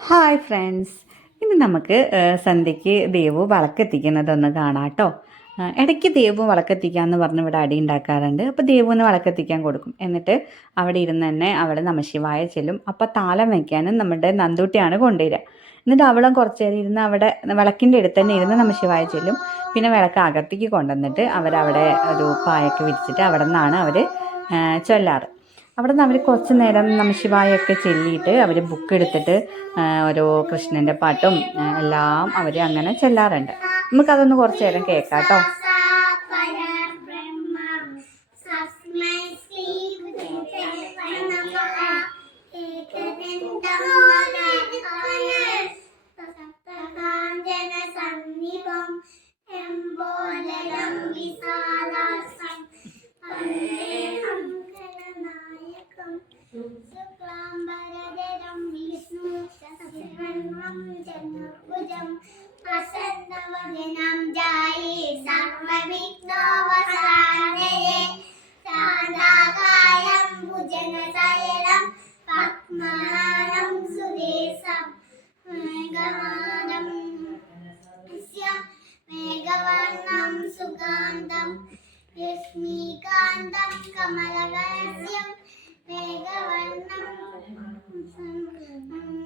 Hi friends, ഇന്ന് നമുക്ക് സന്ധ്യയ്ക്ക് ദേവു വിളക്കെത്തിക്കുന്നതൊന്ന് കാണാം കേട്ടോ. ഇടയ്ക്ക് ദേവു വിളക്കെത്തിക്കാമെന്ന് പറഞ്ഞ് ഇവിടെ അടി ഉണ്ടാക്കാറുണ്ട്. അപ്പോൾ ദേവുവിന് വിളക്കെത്തിക്കാൻ കൊടുക്കും. എന്നിട്ട് അവിടെ ഇരുന്ന് തന്നെ അവിടെ നമശിവായ ചെല്ലും. അപ്പോൾ താലം വയ്ക്കാനും നമ്മുടെ നന്ദൂട്ടിയാണ് കൊണ്ടുവരിക. എന്നിട്ട് അവളും കുറച്ച് നേരം ഇരുന്ന് അവിടെ വിളക്കിൻ്റെ അടുത്ത് തന്നെ ഇരുന്ന് നമശിവായ ചെല്ലും. പിന്നെ വിളക്ക് അകത്തേക്ക് കൊണ്ടുവന്നിട്ട് അവരവിടെ ഒരു പായൊക്കെ വിരിച്ചിട്ട് അവിടെ നിന്നാണ് അവർ ചൊല്ലാറ്. അവിടെ നിന്ന് അവർ കുറച്ച് നേരം നമശിവായൊക്കെ ചൊല്ലിയിട്ട് അവർ ബുക്ക് എടുത്തിട്ട് ഓരോ കൃഷ്ണൻ്റെ പാട്ടും എല്ലാം അവർ അങ്ങനെ ചൊല്ലാറുണ്ട്. നമുക്കതൊന്ന് കുറച്ച് നേരം കേൾക്കാം കേട്ടോ. മേഘവർണം സുഗാന്തം രശ്മികാന്തം കമലഗാസ്യം മേഘവർണം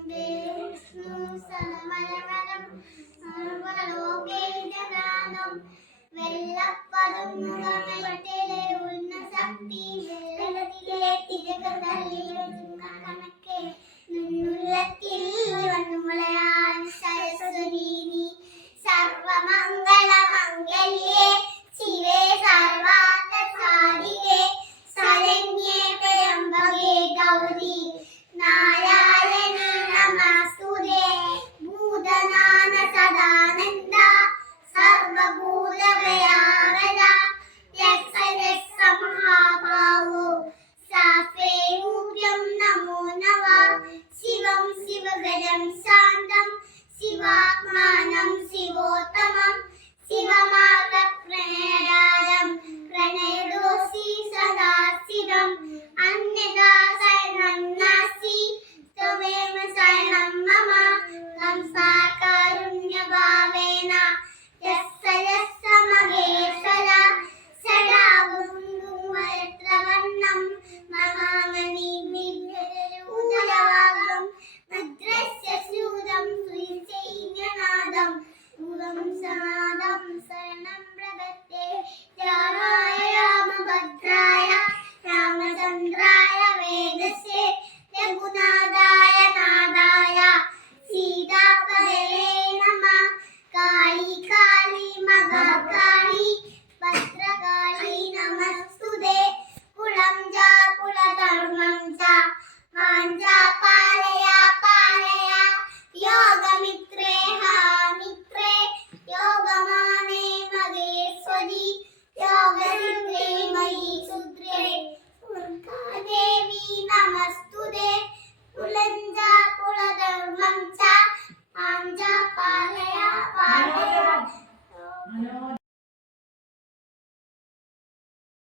വിഷ്ണു സനമലമലം സർവലോകൈകനാഥം വെള്ളപ്പതുമുഖമെട്ടിലെ ഉന്നശക്തി വെള്ളത്തിലെ തിരകതല്ലിയൊരുങ്ങണക്കെ നിന്നുള്ളത്തിൽ വന്നുമുളയാൻ സരസ്വതി നീ സർവമംഗളമംഗല്യേ ശിവേ സർവാർത്ഥസാധികേ ശരണ്യേ ത്രയംബകേ ഗൗരി നാരായണീ നമസ്തുതേ ഭൂതനാഥ സദാനന്ദ സർവഭൂതഭയാവര രക്ഷ മഹാഭാവോ സാഫേഭ്യം നമോ നമഃ ശിവം ശിവകരം ശാന്തം ശിവാത്മാനം ശിവോത്തമം ശിവമാർഗപ്രണയരാജം പ്രണയദോഷി സദാശിവം അന്യഥാ ശരണം നാസ്തി ത്വമേവ ശരണം മമ